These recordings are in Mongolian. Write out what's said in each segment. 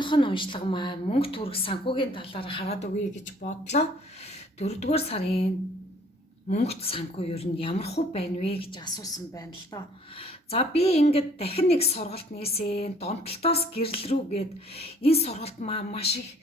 Дарааных нь уншлага маань мөнгө төрөх санхүүгийн талаар хараад өгье гэж бодлоо. 4-р сарын мөнгөт санхүү ер нь ямар хувь байна вэ гэж асуусан байна л доо. За би ингээд дахин нэг сургалт нээсэн. Донтолтоос гэрэл рүүгээд энэ сургалт маань маш их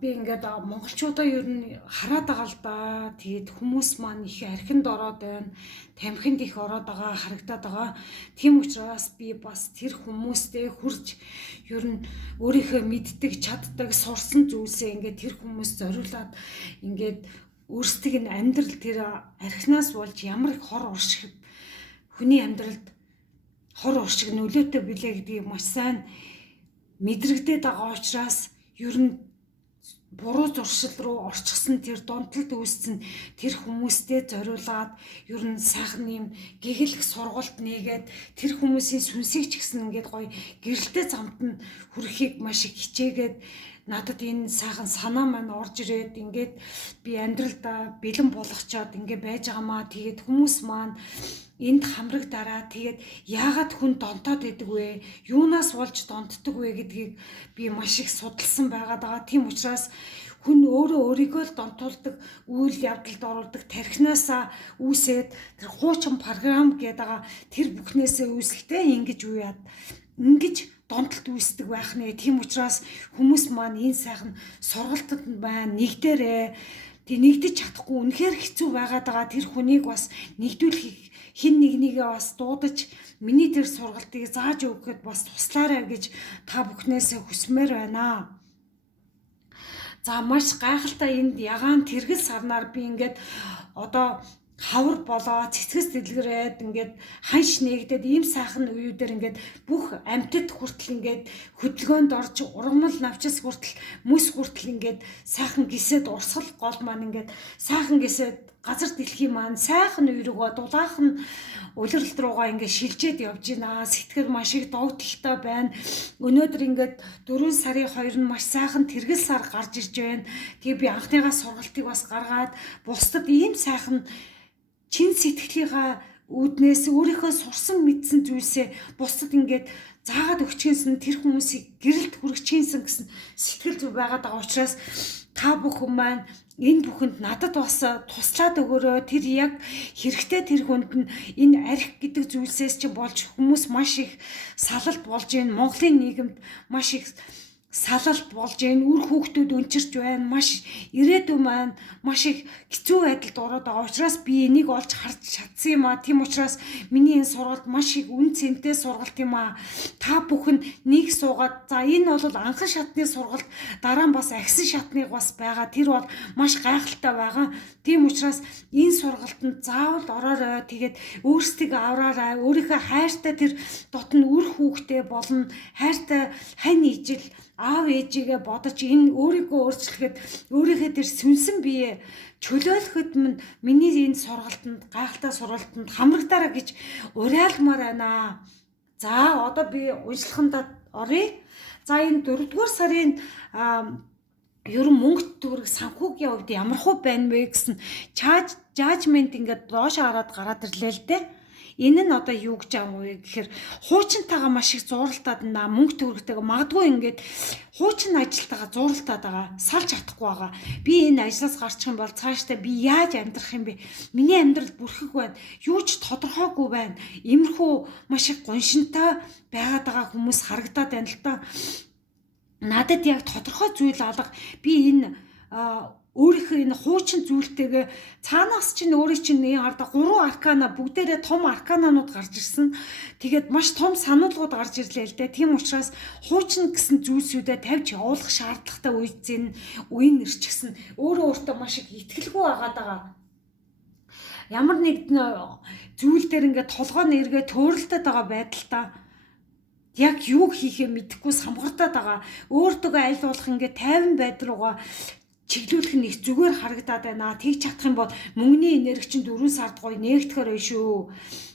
би ингээд монголчуудаа ер нь хараад байгаа л да. Тэгээд хүмүүс маань их архинд ороод байна. Тамхинд их ороод байгаа харагдаад байгаа. Тийм учраас би бас тэр хүмүүстэй хурж ер нь өөрийнхөө мэддэг, чаддаг, сурсан зүйлсээ ингээд тэр хүмүүс зориулаад ингээд өөрсдийг нь амьдрал тэр архинаас болж ямар их хор уршиг хүний амьдралд хор уршиг нөлөөтэй билээ гэдгийг маш сайн мэдрэгдээд байгаа учраас ер нь буруу зуршил руу орчихсон тэр донтолд үүссэн тэр хүмүүстэй зориулаад ер нь сайхан юм гэгээлх сургалт нээгээд тэр хүмүүсийн сүнсийг ч гэсэн ингээд гоё гэрэлтэй замд нь хүрэхийг маш их хичээгээд надад энэ сайхан санаа маань орж ирээд ингээд би амьдралдаа бэлэн болгочоод ингээд байж байгаамаа. Тэгээд хүмүүс маань энд хамрагдаараа тэгээд яагаад хүн донтоод идэг вэ? Юунаас болж донтдог вэ гэдгийг би маш их судалсан байгаад байгаа. Тийм учраас хүн өөрийгөө л донтуулдаг, үйл явдалд оруулдаг, тархинаасаа үүсээд тэр хуучин програм гэдэг байгаа тэр бүхнээсээ үүсэлтэй ингэж донтолт үүсдэг байх нэ. Тийм учраас хүмүүс маань энэ сайхан сургалтанд байна, нэгдээрээ. Тэг нэгдэж чадахгүй үнэхээр хэцүү байгаад байгаа тэр хүнийг бас нэгдүүлэх хин нэгнийгээ бас дуудаж миний тэр сургалтыг зааж өгөхөд бас туслаарай гэж та бүхнээсээ хүсмээр байна. За маш гайхалтай энд ягаан тэргэл сарнаар би ингээд одоо хавар болоо цэцгэс дэлгэрээд ингээд ханш нээгдээд ийм сайхан үеүүдээр ингээд бүх амьтад хүртэл ингээд хөдөлгөөнд орж ургамал навчис хүртэл мөс хүртэл ингээд сайхан гисэд урсгал гол маань ингээд сайхан гисэд газар дэлхий маань сайхан үе рүүгээ дулаахан улиралд руугаа ингээд шилжээд явж байна. Сэтгэл маш их догтлолтой байна. Өнөөдөр ингээд 4 сарын 2 нь маш сайхан тэргэл сар гарч ирж байна. Тэгээ би анхныхаа сургалтыг бас гаргаад бусдад ийм сайхан чин сэтгэлийнхаа үүднээс өөрийнхөө сурсан мэдсэн зүйлсээ бусдад ингээд заагаад өгчхийнсэн тэр хүмүүсийг гэрэлт хүргэжхийнсэн гэсэн сэтгэл зүй байгаад байгаа учраас та бүхэн маань энэ бүхэнд надад бас туслаад өгөөрэй. Тэр яг хэрэгтэй тэр хүнд нь энэ арх гэдэг зүйлсээс чи болж хүмүүс маш их салалт болж байна. Монголын нийгэмд маш их салалт болж байна. Үр хүүхдүүд өнчирч байна. Маш ирээдүйн маань маш их хэцүү байдалд ороод байгаа учраас би энийг олж харж чадсан юм а. Тийм учраас миний энэ сургалт маш их үн цэнтэй сургалт юм а. Та бүхэн нэг суугаад за энэ бол анхан шатны сургалт, дараа нь бас агсан шатныг бас байгаа. Тэр бол маш гайхалтай байгаа. Тийм учраас энэ сургалтанд заавал ороорой. Тэгээд өөрсдийг авраарай. Өөрийнхөө хайртай тэр дотн үр хүүхдээ болно. Хайртай хань ижил аав ээжигээ бодож энэ өөрийгөө өөрчлөхөд өөрийнхөө тэр сүнсэн бие чөлөөлөхөд миний энэ сургалтанд гайхалтай сургалтанд хамрагдаарай гэж уриалмаар байна. За одоо би уншлахандаа оръё. За энэ 4-р сарын ер нь мөнгө төгрөг санхүүгийн хувьд ямар хувь байна вэ гэсэн жажмент ингээд доош хараад гараад ирлээ л дээ. Энэ нь одоо юу гэж байгаа вэ гэхээр хуучинтайгаа маш их зууралтаад байна. Мөнгө төгрөгтэйгээ магадгүй ингээд хуучин ажилтайгаа зууралтаад байгаа. Салж чадахгүй байгаа. Би энэ ажлаас гарчих юм бол цаашдаа би яаж амьдрах юм бэ? Миний амьдрал бүрхэг байна. Юу ч тодорхойгүй байна. Иймэрхүү маш их гоншинтай байгаад байгаа хүмүүс харагдаад байна л та. Надад яг тодорхой зүйл алга. Би энэ өөрийнхөө энэ хуучин зүйлтэйгээ цаанаас чинь өөрийн чинь энэ арда 3 аркана бүгдээрээ том аркананууд гарч ирсэн. Тэгээд маш том сануулгууд гарч ирлээ л дээ. Тийм учраас хуучин гэсэн зүйлсүүдэд тавьж явуулах шаардлагатай үеийн ирчихсэн. Өөртөө маш их итгэлгүй байгаад байгаа. Ямар нэг зүйл дээр ингээд толгойн эргээ төөрөлдөд байгаа байдалтай яг юу хийхээ мэдэхгүй самгартаад байгаа. Өөртөө аль болох ингээд тайван байдал руугаа чиглүүлэх нь их зүгээр харагдаад байна. Тэг чадах юм бол мөнгөний энерги чинь 4 сард гоё нээгдэхэр байна шүү.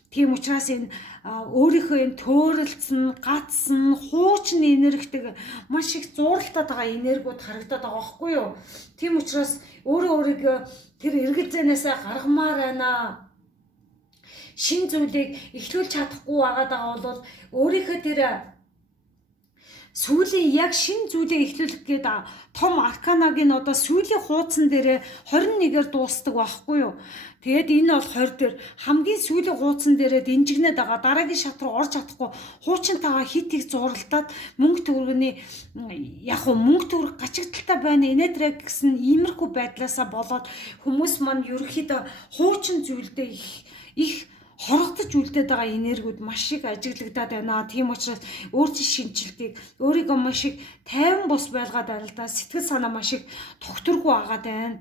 Тийм учраас энэ өөрийнхөө энэ төөрөлдсөн, гацсан, хуучин энергитэйг маш их зууралтаад байгаа энергиуд харагдаад байгаа байхгүй юу? Тийм учраас өөрийгөө тэр эргэл зэнээсээ гаргамаар байна. Шин зүйлийг эхлүүлж чадахгүй байгаад байгаа бол өөрийнхөө тэр сүүлийн яг шин зүйлээ эхлүүлэх гээд том арканагийн одоо сүүлийн хуудсан дээр 21-ээр дуустдаг байхгүй юу. Тэгээд энэ бол 20 дээр хамгийн сүүлийн хуудсан дээрээ динжигнээд байгаа. Дараагийн шат руу орж чадахгүй хуучинтайгаа хит их зуралтаад мөнгө төгрөгийн яг хөө мөнгө төгрөг гачигдaltaй байна. Инээдрэг гэсэн иймэрхүү байдлаасаа болоод хүмүүс маань ерөөхдөө хуучин зүйлдээ их хорогдож үлдээд байгаа энергиуд маш их ажиглагдаад байна. Тийм учраас өөрийн шинжилтийг өөрийгөө маш их тайван бус байлгаад байна л да. Сэтгэл санаа маш их тогтворгүй агаад байна.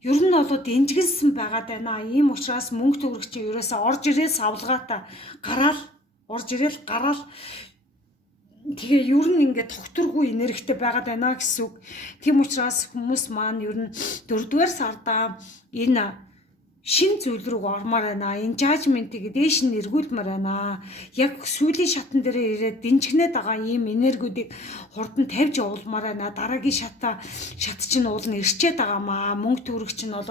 Ер нь бол дэнжгэлсэн байгаад байна. Ийм учраас мөнгө төгрөг чинь ерөөсөө орж ирээ савлгаатай гараал орж ирээл гараал тэгээ ер нь ингээд тогтворгүй энергитэй байгаад байна гэсэн үг. Тийм учраас хүмүүс маань ер нь 4-р сарда энэ шин зүйл рүү ормоор байна. Энэ жажментийг дээш нь эргүүлмээр байна. Яг сүүлийн шатан дээр ирээд дэнжгнээд байгаа ийм энергиудыг хурдан тавьж явуулмаар байна. Дараагийн шат чинь уул нь ирчээд байгаамаа. Мөнгө төгрөг чинь бол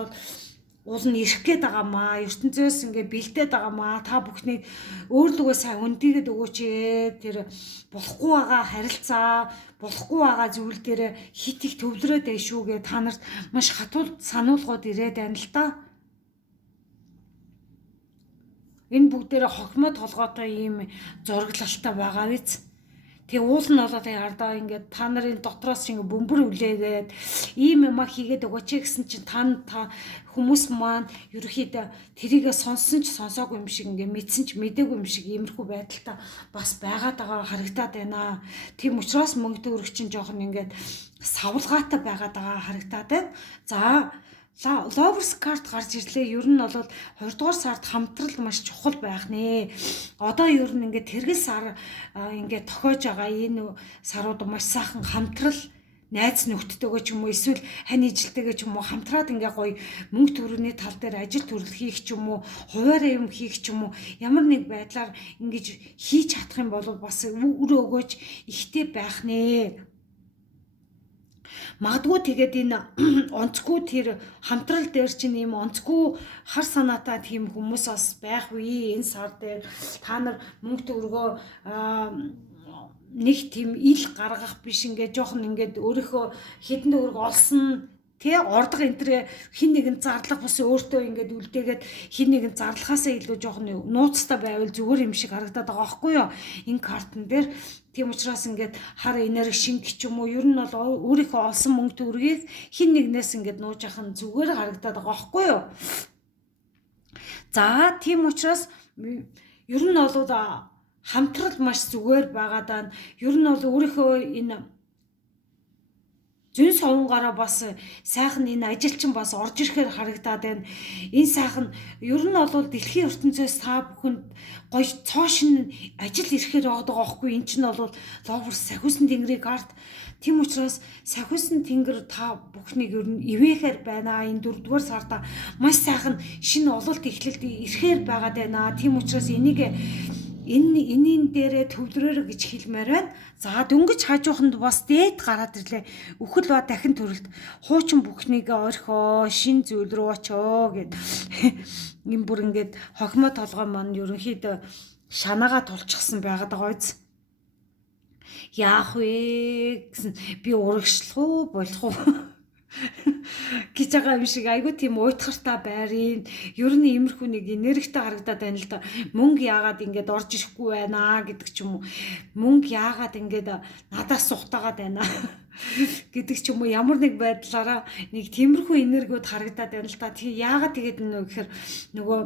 уул нь ирэх гээд байгаамаа. ертөнцөөс ингээ бэлдээд байгаамаа. Та бүхнийг өөрлөгөө сайн өндийгээд өгөөч ээ. Тэр болохгүй байгаа харилцаа, болохгүй байгаа зүйл дээр хит их төвлөрөөд байна шүүгээ та нарт маш хатуул сануулгууд ирээд байна л та. Энэ бүгдээрээ хохимо толгойтой ийм зураглалтай байгаа биз. Тэгээ уул нь болоод ардаа ингээд та нарын дотроос ингээ бөмбөр үлээгээд ийм юм хийгээд өгөөч гэсэн чинь та хүмүүс маань ерөөхдөө тэрийгэ сонссон ч сонсоогүй юм шиг ингээ мэдсэн ч мэдээгүй юм шиг иймэрхүү байдалтай бас байгаад байгаа харагдаад байна. Тийм учраас мөнгө төгрөг чинь жоохон ингээд савлгаатай байгаад байгаа харагдаад байна. За Lovers card гарч ирлээ. Ер нь бол 2-р сард хамтрал маш чухал байх нэ. Одоо ер нь ингээд тэргэл сар ингээд тохиож байгаа энэ сарууд маш сайхан хамтрал найз нөхдөдөө ч юм уу эсвэл хань ижилтэйгээ ч юм уу хамтраад ингээ гоё мөнгө төгрөгийн тал дээр ажил төрөл хийх ч юм уу хуваараа юм хийх ч юм уу ямар нэг байдлаар ингэж хийж чадах юм бол бас үр өгөөж ихтэй байх нэ. Магадгүй тэгээд энэ онцгүй тэр хамтрал дээр чинь ийм онцгүй хар санаатай тийм хүмүүс бас байх үе энэ сар дээр та нар мөнгө төгрөгөө нэг тийм ил гаргах биш ингээд жоохон ингээд өөрийнхөө хэдэн төгрөг олсон тэ ордог энтрээ хин нэгэн зарлах бас өөртөө ингээд үлдээгээд хин нэгэн зарлахаасаа илүү жоохон нууцтай байвал зүгээр юм шиг харагдаад байгаа байхгүй юу энэ картн дээр. Тийм учраас ингээд хар энерги шинг ч юм уу ер нь бол өөрийнхөө олсон мөнгө төгрөгийг хин нэгнээс ингээд нууж явах нь зүгээр харагдаад байгаа байхгүй юу. За тийм учраас ер нь бол хамтрал маш зүгээр байгаадаа ер нь бол өөрийнхөө энэ зүүн совнгаараа бас сайхан энэ ажилчин бас орж ирэхээр харагдаад байна. Энэ сайхан ер нь бол дэлхийн ертөнцөөс та бүхэнд гоё цоошин ажил ирэхээр байгаа байхгүй. Энд чинь бол Lovers сахиусан тэнгэрийн карт. Тийм учраас сахиусан тэнгэр та бүхнийг ер нь ивэхээр байна. Энэ 4-р сарда маш сайхан шинэ ололт эхлэлд ирэхээр байгаад байна. Тийм учраас энийг энийн дээрээ төвлөрөөр гэж хэлмээр байна. За дөнгөж хажууханд бас дээд гараад ирлээ. Үхэл ба дахин төрөлт хуучин бүхнийг орхио шин зүйл рүү очоо гэд. Им бүр ингээд хохимо толгой маань ерөнхийдөө шанаагаа тулчихсан байгаад байгаа биз. Яах вэ гэсэн би урагшлах уу болох уу гэж байгаа юм шиг айгүй тийм уйтгартай байрын ер нь иймэрхүү нэг энергитэй харагдаад байна л да. Мөнгө яагаад ингэж орж ирэхгүй байна гэдэг ч юм уу. Мөнгө яагаад ингэж надаас сухтагаад байна гэдэг ч юм уу. Ямар нэг байдлаараа нэг тиймэрхүү энергиуд харагдаад байна л да. Тэгээ яагаад тэгээд нөө гэхээр нөгөө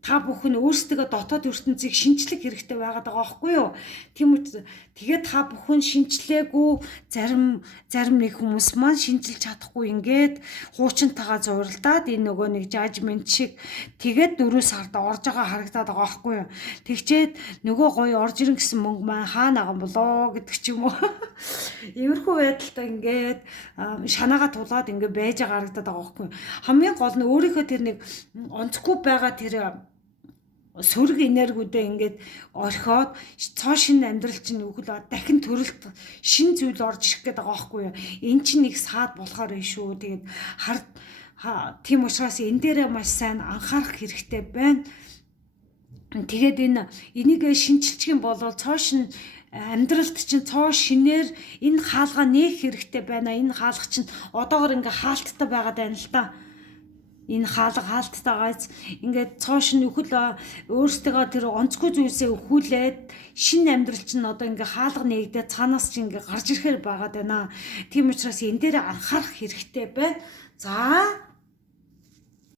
та бүхэн өөрсдөө дотоод ертөнцийг шинчлэх хэрэгтэй байгаад байгаа байхгүй юу? Тийм үү. Тэгээд та бүхэн шинчлээгүй зарим нэг хүмүүс маань шинжилж чадахгүй ингээд хуучинтайгаа зуралдаад энэ нөгөө нэг жажмент шиг тэгээд 4 сард орж байгаа харагдаад байгаа байхгүй юу? Тэгчээд нөгөө гоё орж ирэн гэсэн мөнгө маань хаана байгаа болоо гэдэг ч юм уу. Иймэрхүү байдалтай ингээд шанаагаа тулаад ингээд байж байгаа харагдаад байгаа байхгүй юу? Хамгийн гол нь өөрийнхөө тэр нэг онцгүй байгаа тэр сөрөг энергиудээ ингээд орхиод цоо шинэ амьдрал чинь өгөл дахин төрөлт шин зүйл орж ирэх гээд байгаа байхгүй юу. Эн чинь нэг саад болохоор юм шүү. Тэгээд тийм учраас энэ дээрээ маш сайн анхаарах хэрэгтэй байна. Тэгээд энийг шинжилчих юм бол цоош нь амьдралд чинь цоо шинээр энэ хаалга нээх хэрэгтэй байна. Энэ хаалга чинь одоогор ингээ хаалттай байгаад байна л да. Энэ хаалга хаалттайгаас ингээд цоош нь өхөл өөрсдөө тэр онцгүй зүйлсээ өхүүлээд шинэ амьдрал чинь одоо ингээ хаалга нээгдээ цаанаас чинь ингээ гарч ирэхээр байгаад байна. Тийм учраас энэ дээр анхаарах хэрэгтэй байна. За